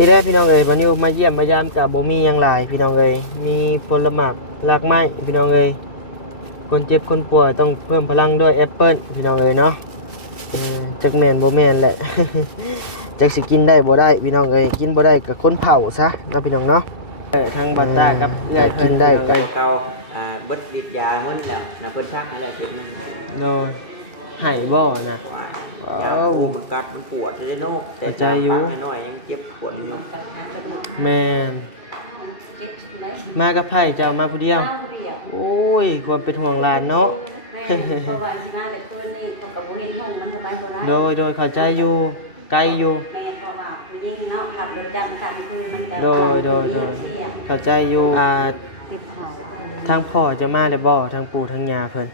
นี่แหละพี่น้องเอ๋ยวันนี้มาเยี่ยมมายามกับบ่มีหยังหลายพี่น้องเอ๋ยมีผลหมากรากไม้พี่น้องเอ๋ยคนเจ็บคนป่วยต้องเพิ่มพลังด้วยแอปเปิ้ลพี่น้องเอ๋ยเนาะจักแม่นบ่แม่นแหละ จักสิกินได้บ่ได้พี่น้องเอ๋ยกินบ่ได้ก็คนเผาซะเนาะพี่น้องเนาะทางบัตตากับเอื้อยกินได้ก็เก่าเบิดฤทธิ์ยาหมดแล้วนะเพิ่นชักอะไรเป็นมันโดยให้บ่นะยาปูมันกัดมันปวดเลยเนาะแต่ใจอยู่น้อยยังเจ็บปวดอยู่แม่นมากับไผเจ้ามาผู้เดียวโอ้ยความเป็นห่วงหลานเนาะ โดยเข้าใจอยู่ไกลอยู่โดยเข้าใจอยู่ทางพ่อจะมาเลยบ่ทางปู่ทางย่าเพิ่น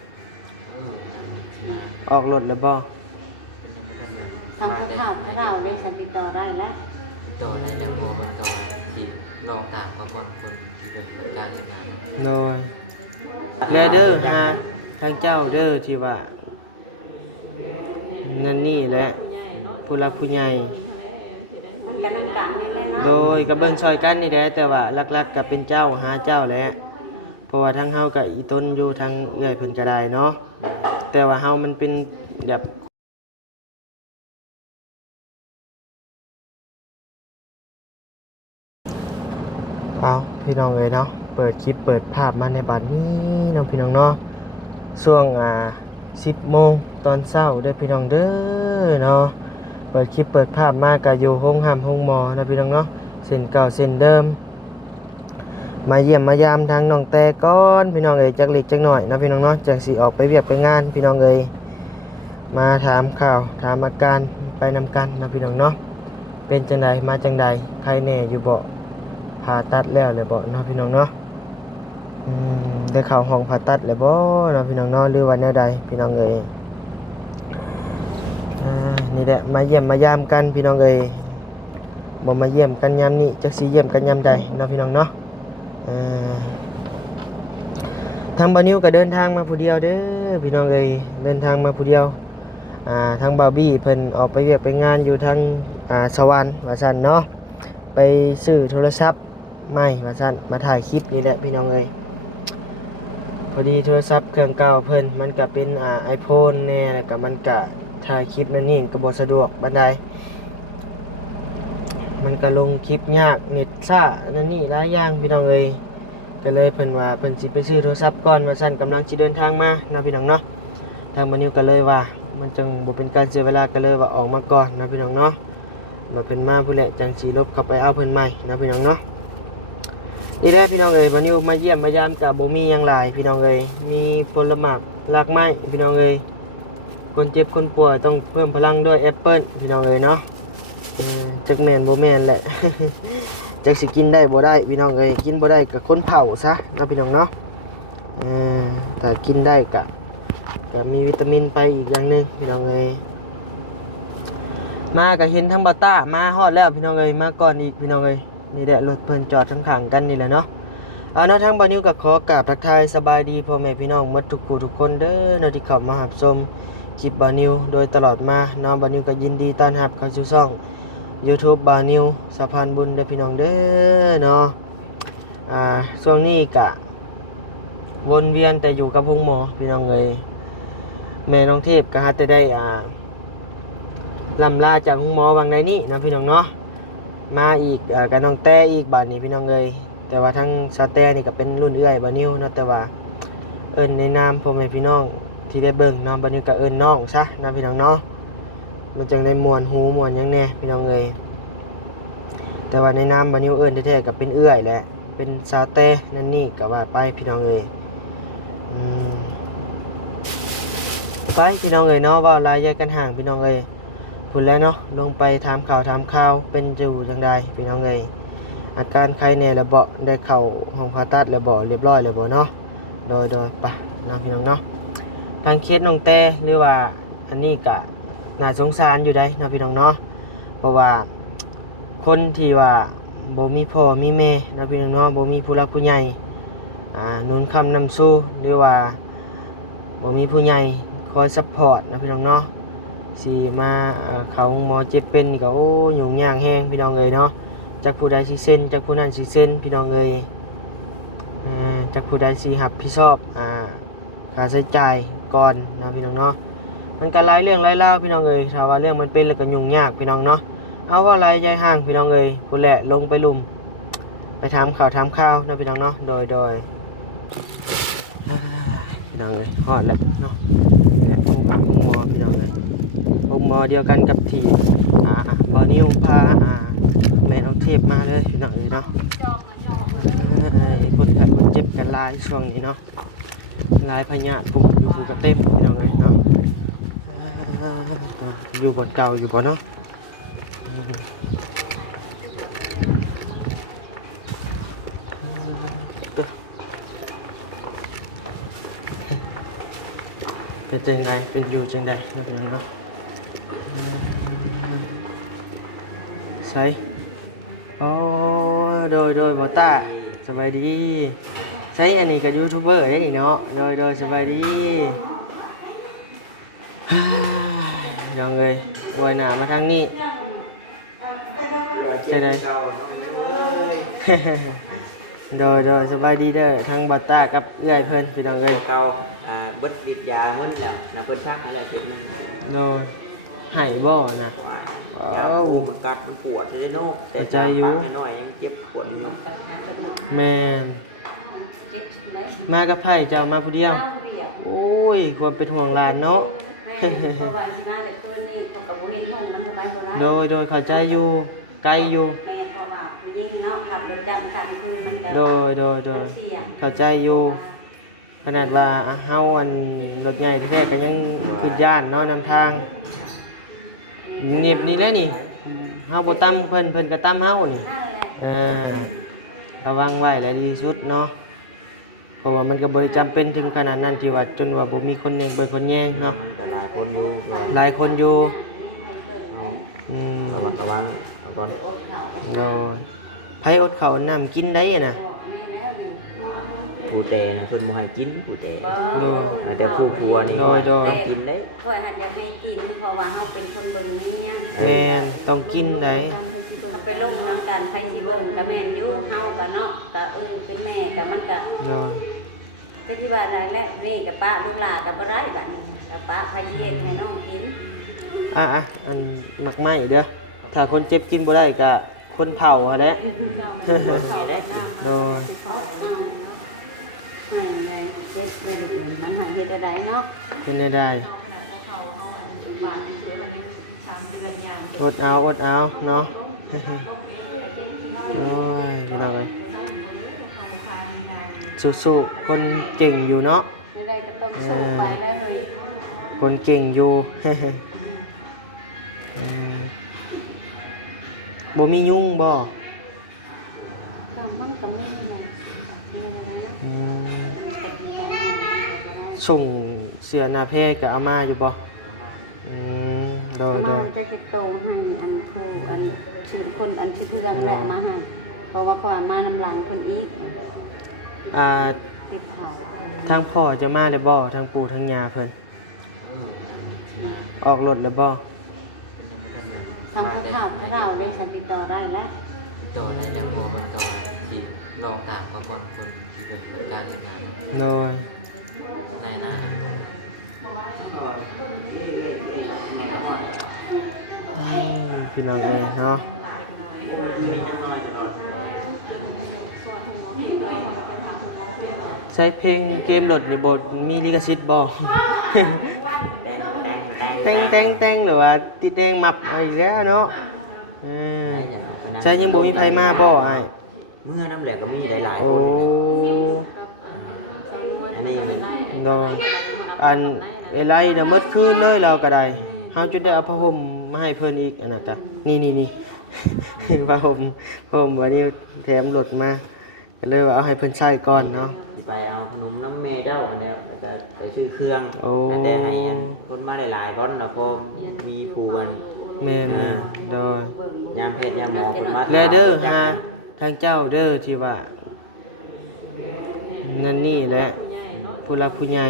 ออกรถเลยบ่ทางข้าวเราได้สันติต่อได้แล้วต่อได้ยังบ่มันต่อที่ลองตามก่อนคนที่เป็นการเฮ็ดงานโดยแล้วเด้อหาทางเจ้าเด้อที่ว่านั่นนี่แหละผู้รักผู้ใหญ่โดยกับเบิ่งซอยกันนี่แหละแต่ว่าหลักๆก็เป็นเจ้าหาเจ้าแหละเพราะว่าทางเฮาก็อีต้นอยู่ทางเอื้อยเพิ่นก็ได้เนาะแต่ว่าเฮามันเป็นแบบเอาพี่น้องเอ้ยเนาะเปิดคลิปเปิดภาพมาในบัดนี้เนาะพี่น้องเนาะช่วง10 โมงตอนเช้าเด้อพี่น้องเด้อเนาะเปิดคลิปเปิดภาพมาก็อยู่โรงหมอนะพี่น้องเนาะเส้นเก่าเส้นเดิมมาเยี่ยมมายามทางน้องแต่ก่อนพี่น้องเอ้ยจักเล็กจักน้อยนะพี่น้องเนาะจังสิออกไปเวียกไปงานพี่น้องเอ้ยมาถามข่าวถามอาการไปนำกันนะพี่น้องเนาะเป็นจังไดมาจังใดใครแน่อยู่บ่ผ่าตัดแล้วเลยบ่เนาะพี่น้องเนาะได้เข้าห้องผ่าตัดแล้วบ่เนาะพี่น้องเนาะหรือว่าแนวใดพี่น้องเอ้ยนี่แหละมาเยี่ยมมายามกันพี่น้องเอ้ยบ่มาเยี่ยมกันยามนี้จักสิเยี่ยมกันยามใดเนาะพี่น้องเนาะทางบ่าวนิวก็เดินทางมาผู้เดียวเด้อพี่น้องเอ้ยเดินทางมาผู้เดียวทางบ่าวบี้เพิ่นออกไปเวียกไปงานอยู่ทางสวรรค์ว่าซั่นเนาะไปซื้อโทรศัพท์ใหม่ว่าซั่นมาถ่ายคลิปนี่แหละพี่น้องเอ้ยพอดีโทรศัพท์เครื่องเก่าเพิ่นมันก็เป็นiPhone แน่แล้วก็มันก็ถ่ายคลิปนั่นนี่ก็บ่สะดวกปานใดมันก็ลงคลิปยากเน็ตช้านั่นนี่หลายอย่างพี่น้องเอ้ยก็เลยเพิ่นว่าเพิ่นสิไปซื้อโทรศัพท์ก่อนว่าซั่นกำลังสิเดินทางมานะพี่น้องเนาะทางบ่าวนิวก็เลยว่ามันจังบ่เป็นการเสียเวลาก็เลยว่าออกมาก่อนนะพี่น้องเนาะมาเพิ่นมาผู้แหละจังสิลบเข้าไปเอาเพิ่นใหม่นะพี่น้องเนาะนี่แหละพี่น้องเอ้ยวันนี้มาเยี่ยมมายามกับบ่มีหยังหลายพี่น้องเอ้ยมีผลหมากรากไม้พี่น้องเอ้ยคนเจ็บคนป่วยต้องเพิ่มพลังด้วยแอปเปิ้ลพี่น้องเอ้ยเนาะจักแม่นบ่แม่นแหละ จักสิกินได้บ่ได้พี่น้องเอ้ยกินบ่ได้ก็คนเผาซะนะพี่น้องเนาะถ้ากินได้ก็มีวิตามินไปอีกอย่างนึงพี่น้องเอ้ยมาก็เห็นทั้งบัตตามาฮอดแล้วพี่น้องเอ้ยมาก่อนอีกพี่น้องเอ้ยนี่แหละรถเพิ่นจอดข้างๆกันนี่แหละเนาะเนาะทางบ่าวนิวก็ขอกราบทักทายสบายดีพ่อแม่พี่น้องหมดทุกผู้ทุกคนเด้อเนาะที่เข้ามารับชมคลิปบ่าวนิวโดยตลอดมาเนาะบ่าวนิวก็ยินดีต้อนรับเข้าสู่ช่อง YouTube บ่าวนิวสะพานบุญเด้อพี่น้องเด้อเนาะช่วงนี้ก็วนเวียนแต่อยู่กับโรงหมอพี่น้องเอ้ยแม่น้องเทพก็หาแต่ได้ลำลาจากหมอวังใดนี้นะพี่น้องเนาะมาอีกกับน้องแต่อีกบาดนี้พี่น้องเอ้ยแต่ว่าทั้งสาแต่นี่ก็เป็นรุ่นเอื้อยบ่นิวเนาะแต่ว่าเอิ้นในนามพ่อแม่พี่น้องที่ได้เบิ่งเนาะบ่นิวก็เอิ้นน้องซะนะพี่น้องเนาะมันจึงได้ม่วนหูม่วนหยังแน่พี่น้องเอ้ยแต่ว่าในนามบ่นิวเอิ้นแท้ๆก็เป็นเอื้อยแหละเป็นสาแต่นั่นนี่ก็ว่าไปพี่น้องเอ้ยไปพี่น้องเอ้ยเนาะว่าลายแยกกันห่างพี่น้องเอ้ยพุ่นแล้วเนาะลงไปถามข่าวเป็นอยู่จังใดพี่น้องเอ้ยอาการใครแน่แล้วบ่ได้เข้าห้องผ่าตัดแล้วบ่เรียบร้อยแล้วบ่เนาะโดยปะน้องพี่น้องเนาะทางเคสน้องแต่หรือว่าอันนี้ก็น่าสงสารอยู่ได้เนาะพี่น้องเนาะเพราะว่าคนที่ว่าบ่มีพ่อมีแม่เนาะพี่น้องเนาะบ่มีผู้รักผู้ใหญ่นุนคำนำสู้หรือว่าบ่มีผู้ใหญ่คอยซัพพอร์ตนะพี่น้องเนาะสิมาเขาหมอเจ็บเป็นนี่ก็โอ้ยุ่งยากแฮงพี่น้องเอ้ยเนาะ จากผู้ใดสิเซ็นจากผู้นั้นสิเซ็นพี่น้องเอ้ยจากผู้ใดสิรับผิดชอบค่าใช้จ่ายก่อนนะพี่น้องเนาะมันก็หลายเรื่องหลายราวพี่น้องเอ้ยถ้าว่าเรื่องมันเป็นแล้วก็ยุ่งยากพี่น้องเนาะเอาว่าหลายยายห่างพี่น้องเอ้ยผู้แหละลงไปลุมไปถามข่าวนะพี่น้องเนาะโดยพี่น้องเอ้ยฮอดแล้วเนาะและห้องหมอพี่น้องเอ้ยห้องหมอเดียวกันกับที่บ่นิ้วพาแม่น้องเทพมาเลยพี่น้องเอ้ยเนาะคนไข้คนเจ็บกันหลายช่วงนี้เนาะหลายพยาธิปุ๊บอยู่ภูกระเต็มพี่น้องเอ้ยเนาะอยู่บนเก่าอยู่บ่เนาะเป็นจังไดเป็นอยู่จังไดนะพี่น้องเนาะใช่โอ้โดยบ่ต้าสบายดีใช่อันนี้ก็ยูทูบเบอร์ได้นี่เนาะโดยสบายดียังเลยไว้หน้ามาทางนี้ใช่ไหมโดยสบายดีเด้อทางบ่ต้ากับเอื้อยเพิ่นพี่น้องเอ้ย เก่าเบิดฤทธิ์ยาเงินแล้วนะเพิ่นชักอะไรเป็นนึง โดยหายบ่นะ ยาปูมันกัดมันปวดเลยเนาะแต่ใจอยู่น้อยยังเจ็บปวดอยู่ แม่นมากับไผเจ้ามาผู้เดียวโอ้ยควรเป็นห่วงหลานเนาะ โดยเข้าใจอยู่ไกลอยู่โดยเข้าใจอยู่ขนาดว่าเฮาอันรถใหญ่แท้ๆก็ยังขึ้นย่านเนาะนำทางเนียบนี่แหละนี่เฮาบ่ตำเพิ่นก็ตำเฮานี่ระวังไว้แล้วดีสุดเนาะเพราะว่ามันก็บ่ได้จำเป็นถึงขนาดนั้นที่ว่าจนว่าบ่มีคนแย่งเบิ่งคนแย่งเนาะ หลายคนอยู่ หลายคนอยู่ระวังเอาก่อน โดยไผอดข้าวน้ำกินได้น่ะ ผู้เตนะเพิ่นบ่ให้กินผู้เต โดย แต่ผู้ผัวนี่ โดย ต้องกินได้ ข่อยหันอยากให้กินเพราะว่าเฮาเป็นคนเบิ่งเมีย แม่นต้องกินได้ ไปลงนำกันไปสิเบิ่งก็แม่นอยู่เฮาก็เนาะก็เป็นแม่ก็มันก็ โดย เป็นที่ว่าได้แล้วนี่กับป้าลูกหลานก็บ่ได้บัดนี้กับป้าพาเย็นให้น้องกิน อันมักไหม้เด้อถ้าคนเจ็บกินบ่ได้ก็คนเฒ่าหั่นแหละ โดย มันหาเฮ็ดได้เนาะ เป็นได้อดเอาเนาะ โอ้ยพี่น้องเอ้ยสู้ๆคนเก่งอยู่เนาะ ได้ก็ต้องสู้ไปแล้วเฮ้ย คนเก่งอยู่ บ่มียุ่งบ่ ก็มันก็มีนะ อืมส่งเสื้อหน้าแพรก็เอามาอยู่บ่โดย จะเก็บโตให้อันครูอันชื่อคนอันชื่อเพื่อนแหละมาให้เพราะว่าเขามานำหลังเพิ่นอีก ติดทางพ่อจะมาเลยบ่ทางปู่ทางย่าเพิ่นออกรถเลยบ่ ทำข้าวเราได้สันติต่อได้แล้ว ต่อได้แล้วมันก็ที่ลองตามก่อนคนที่เป็นการเรียนงาน โดย ในหน้า พี่น้องเอ้ยเนาะใช้เพลงเกมรถนี่บ่มีลิขสิทธิ์บ่ แต่งหรือว่าติดแดงมับอะไรแล้วเนาะใช่ยังบ่มีไผมาบ่อ้าย เมื่อน้ำแหลกก็มีหลายๆ โอ้ คนอันนี้ เนาะอันเอไลน่ะหมดคืนเลยเราก็ได้เฮาจนได้เอาผ้าห่มมาให้เพิ่นอีกอันน่ะจ้ะนี่ ผ้าห่มวันนี้แถมรถมาก็เลยว่าเอาให้เพิ่นใช้ก่อนเนาะ สิไปเอาขนมน้ำเมเจ้าอันเนี้ยแล้วก็ไปซื้อเครื่อง โอ้ แต่ให้อันคนมาหลายๆคนแล้วก็มีผู้กัน แม่นๆโดย ยามเพชรยามหมอคนมา แลเด้อหาทางเจ้าเด้อที่ว่านั่นนี่แหละผู้รักผู้ใหญ่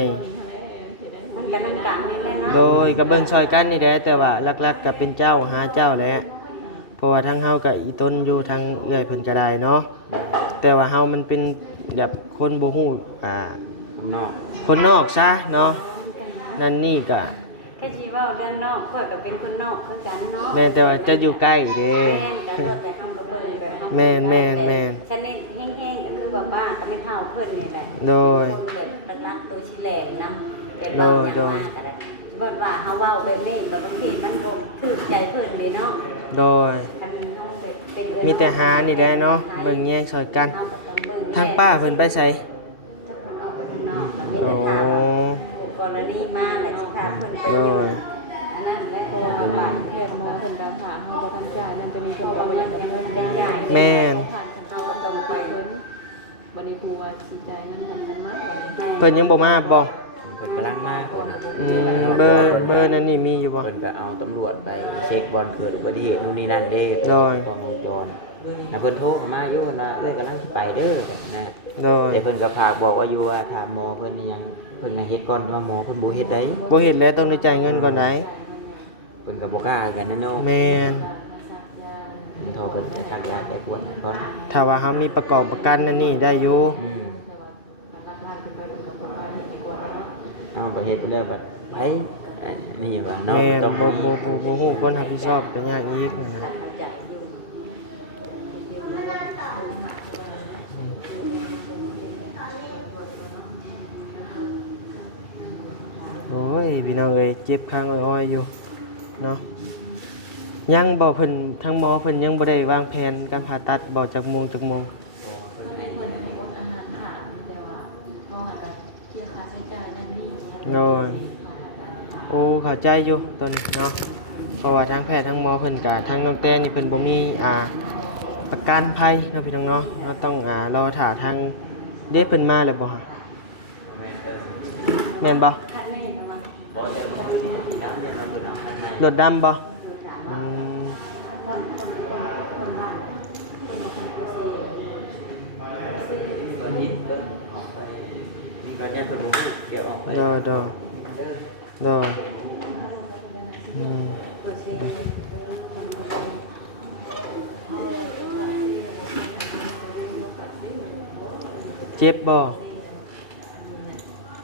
มันกันนำกันนี่แหละเนาะ โดยกับเบิ่งซอยกันนี่แหละแต่ว่าหลักๆก็เป็นเจ้าหาเจ้าแหละ เพราะว่าทั้งเฮากับอีต้นอยู่ทางเอื้อยเพิ่นก็ได้เนาะแต่ว่าเฮามันเป็นแบบคนบ่ฮู้ข้างนอก คนนอกซะเนาะนั่นนี่ก็ แค่ชีว่าเรื่องนอกข่อยก็เป็นคนนอกคือกันเนาะ แม่นแต่ว่าจะอยู่ใกล้เด้ แม่นแต่เฮาก็เบิ่งไปเฮาแม่นแม่น ฉะนั้นแห้งๆก็คือว่าบ้านก็ไม่เท่าเพิ่นนี่แหละ โดย คนแบบเป็นรักตัวชิแหลงนำเป็นบ้านอย่างมากก็ได้บ่ว่าเฮาเว้าแบบนี้บางทีมันบ่ถูกใจเพิ่นเลยเนาะ โดย คันเฮาเป็นเอื้อย มีแต่หานี่แหละเนาะเบิ่งแย่งซอยกัน เฮาก็ต้องเบิ่ง ทางป้าเพิ่นไปไส โอ้กรณีมาแหละสิค่ะเพิ่นไปอยู่อันนั้นแหละตัวบ้านแค่หมอเพิ่นก็ถามเฮาบ่ทำใจนั่นจะมีเพิ่นก็บ่อยากจะได้ย้าย แม่น เฮาก็ต้องไปวันนี้ปูว่าสิใจนั้นทำนั้นมา เพิ่นยังบ่มาบ่ เพิ่นกำลังมาเพิ่นน่ะ เบอร์นั้นนี่มีอยู่บ่ เพิ่นก็เอาตำรวจไปเช็คบอลเกิดอุบัติเหตุนู่นนี่นั่นเด้ โดย กล้องวงจรแล้วเพิ่นโทรเข้ามาอยู่นะเอ้ยกำลังสิไปเด้อนะ โดย แต่เพิ่นก็ฝากบอกว่าอยู่ว่าถามหมอเพิ่นยังเพิ่นน่ะเฮ็ดก่อนว่าหมอเพิ่นบ่เฮ็ดได้ บ่เห็นแล้วต้องได้จ่ายเงินก่อนได้ เพิ่นก็บ่กล้ากันนะเนาะ แม่น เพิ่นโทรเพิ่นจะทางยาไปกวดให้ก่อน ถ้าว่าเฮามีประกอบประกันนั่นนี่ได้อยู่ เอาไปเฮ็ดไปแล้วบัดไปอันนี่ว่าเนาะ แม่น ต้อง บ่ มี ฮู้คนรับผิดชอบเป็นอย่างอีกนั่นนะโอ้ยพี่น้องเอ้ยเจ็บข้างอ้อยๆอยู่เนาะยังบ่เพิ่นทางหมอเพิ่นยังบ่ได้วางแผนการผ่าตัดบ่จักโมงนอนโอ้เข้าใจอยู่ตอนนี้เนาะเพราะว่าทางแพทย์ทางหมอเพิ่นก็ทางน้องแต้นี่เพิ่นบ่มีประกันภัยเนาะพี่น้องเนาะเราต้องรอท่าทางเด็กเพิ่นมาแล้วบ่ฮะแม่นบ่รถดำบ่อืม มีการแยกตัวรู้เกี่ยวออกไป ดออืมเจ็บบ่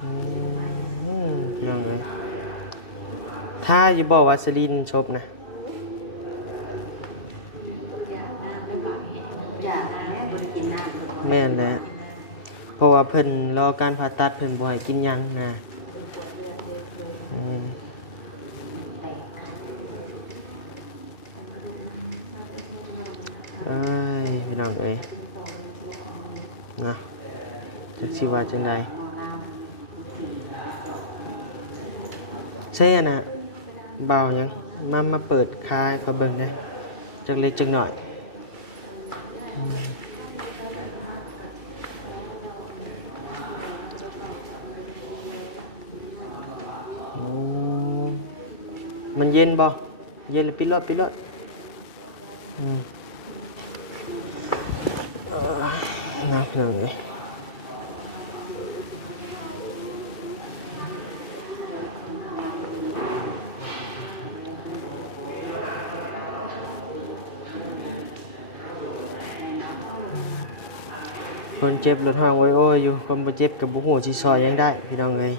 อืมยังไงถ้าอยู่บ่วาสลีนชบนะ อย่าบ่ได้กินน้ำ แม่นแหละเพราะว่าเพิ่นรอการผ่าตัดเพิ่นบ่ให้กินหยังนะอืมเอ้ยพี่น้องเอ้ยนะจักสิว่าจังไดใช่อะนะเบาหยังมาเปิดคายเขาเบิ่งได้จักเล็กจักหน่อยโอ้มันเย็นบ่เย็นเลยปิดรถอืมนักเลยคนเจ็บรถห้างโอ้ยอยู่คนบ่เจ็บกับบ่ฮู้สิซอยยังได้พี่น้องเอ้ย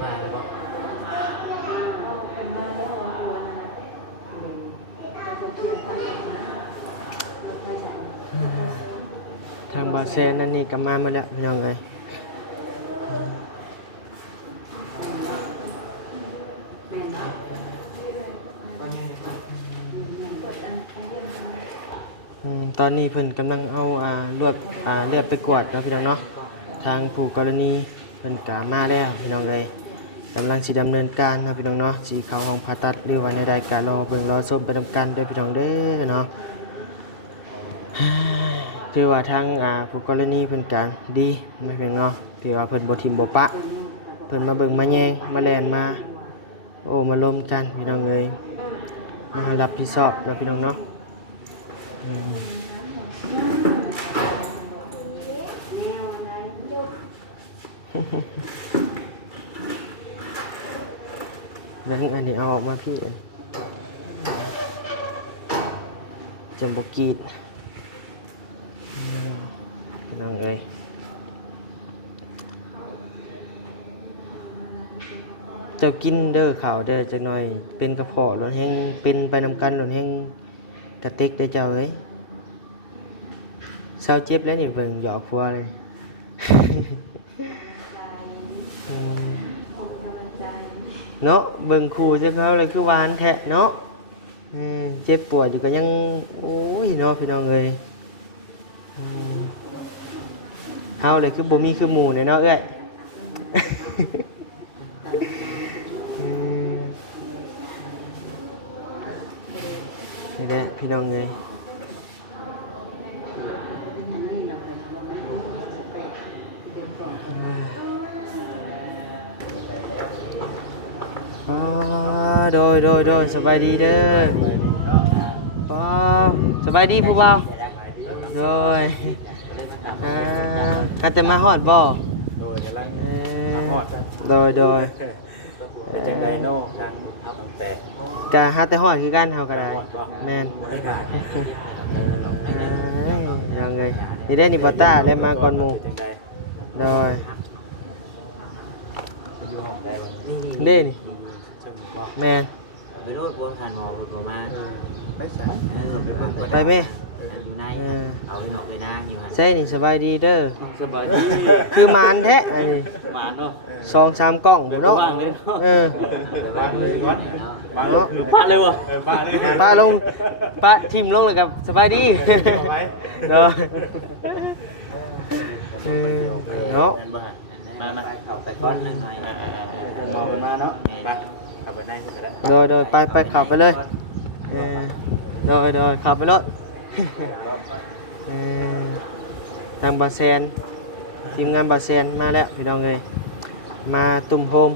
มาเลยบ่ ทางบาเซนนั่นนี่ก็มาแล้วพี่น้องเอ้ยตอนนี้เพิ่นกำลังเอาเลือดไปกวดเนาะพี่น้องเนาะทางผู้กรณีเพิ่นก็มาแล้วพี่น้องเอ้ยกำลังสิดำเนินการเนาะพี่น้องเนาะสิเข้าห้องผ่าตัดหรือว่าในใดก็รอเบิ่งรอชมไปนำกันเด้อพี่น้องเด้อเนาะ ถือว่าทางผู้กรณีเพิ่นก็ดีไม่เพียงเนาะถือว่าเพิ่นบ่ทิมบ่ปะ เพิ่นมาเบิ่งมาแยงมาแล่นมาโอ้มาร่วมกันพี่น้องเอ้ยมารับผิดชอบนะพี่น้องเนาะอืมแล้วอันนี้เอาออกมาพี่จำบกรีดพี่น้องเอ้ยเจ้ากินเด้อข่าวเด้อจักหน่อยเป็นกระเพาะหลอนแห้งเป็นไปนำกันหลอนแห้งกระติกได้อเจ้าเอ้ยเศร้าเจ็บแล้วนี่เบิ่งหยอกฟัวเลย อืมเนาะเบิ่งครูจะเขาเลยคือหวานแท้เนาะเจ็บปวดอยู่ก็ยังโอ้ยเนาะพี่น้องเอ้ยเฮาเลยคือบ่มีคือหมู่เนี่ยเนาะเอ้ย นี่แหละพี่น้องเอ้ยโดยสบายดีเด้อสบายดีผู้บ่าวโดยก็จะมาฮอดบ่ โดยกำลังมาฮอด โดย เป็นจังไดเนาะทางบุญทับแต่ ก็หาแต่ฮอดคือกันเฮาก็ได้แม่น บ่ได้บาดให้คิดให้เราเด้อ ยังไงนี่ได้นี่บ่ต้าแล้วมาก่อนหมู่ เป็นจังได โดย ไปอยู่ห้องได้บ่ นี่นี่ จังบ่ แม่น ไปรูดบนขันหมอไปประมาณ ไปใส่ ไปเบิ่ง ไปแม่ อยู่ในเอาไปหนอกไปนางอยู่หัน ใช่นี่สบายดีเด้อ สบายดี คือมานแท้อันนี้ หวานเนาะ 2-3กล้องพุ่นเนาะ ว่างเลยเนาะ บ้านเลยวัด บ้านเลยคือบ้านเลยวะ บ้านเลย ป้าลงป้าทิมลงเลยกับสบายดี ไป เนาะเนาะ มาเข้าไปก้อนหนึงไง มองมาเนาะไปขับไปในก็ได้ โดยไปขับไปเลยโดยขับไปรถทางบาเซนทีมงานบาเซนมาแล้วพี่น้องเลยมาตุ่มโฮม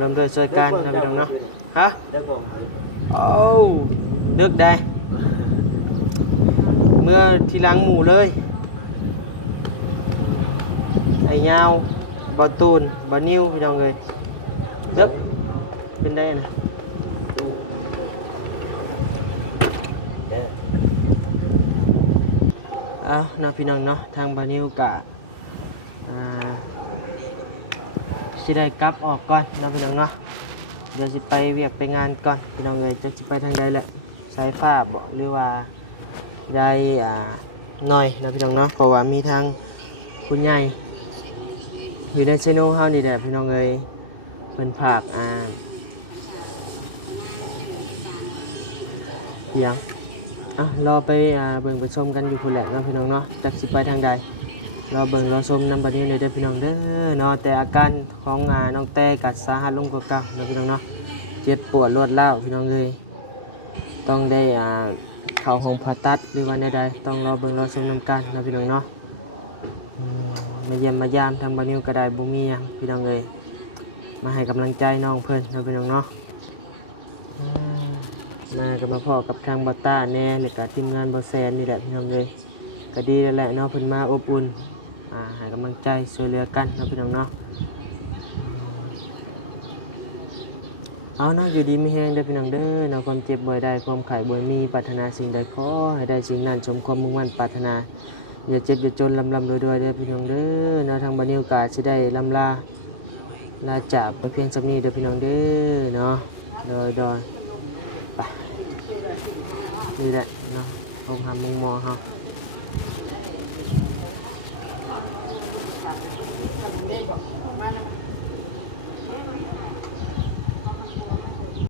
รวมด้วยช่วยกันนะพี่น้องเนาะฮะ ได้ผม โอ้นึกได้เมื่อทีหลังหมู่เลยไอ้ยาวบอตูนบอนิ้วพี่น้องเลยนึกเป็นได้นะเอาเนาะพี่น้องเนาะทางบานิวกะสิได้กลับออกก่อนเนาะพี่น้องเนาะเดี๋ยวสิไปเวียกไปงานก่อนพี่น้องเอ้ยจะสิไปทางใดแหละสายฟ้าบ่หรือว่าได้หน่อยเนาะพี่น้องเนาะเพราะว่ามีทางคุณใหญ่อยู่ในเชโนเฮานี่แหละพี่น้องเอ้ยเพิ่นฝากเสียงรอไปเบิ่งไปชมกันอยู่พุ่นแหละเนาะพี่น้องเนาะจักสิไปทางใดรอเบิ่งรอชมนำบัดนี้เลยเด้อพี่น้องเด้อเนาะแต่อาการของน้องแต่กัดสาหัสลงกว่าเก่าเนาะพี่น้องเนาะเจ็บปวดรวดร้าวพี่น้องเอ้ยต้องได้เข้าห้องผ่าตัดหรือว่าใดๆต้องรอเบิ่งรอชมนำกันเนาะพี่น้องเนาะมาเยี่ยมมายามทางบัดนี้ก็ได้บ่มีหยังพี่น้องเอ้ยมาให้กำลังใจน้องเพิ่นเนาะพี่น้องเนาะมากับมาพ่อกับทางบอต้าแน่ในการทีมงานบอแซนนี่แหละพี่น้องเลยก็ดีแล้วแหละเนาะเพิ่นมาอบอุ่นให้กำลังใจช่วยเหลือกันเนาะพี่น้องเนาะเอาเนาะอยู่ดีมีแฮงเด้อพี่น้องเด้อเนาะความเจ็บบ่ได้ความไข้บ่มีปรารถนาสิ่งใดขอให้ได้สิ่งนั้นสมความมุ่งมั่นปรารถนาอย่าเจ็บอย่าจนลำรวยๆเด้อพี่น้องเด้อเนาะทางบัดนี้โอกาสสิได้ลำลาจากไปเพียงสักนี้เด้อพี่น้องเด้อเนาะโดยนี่แหละเนาะโรงทำมุงมอเฮา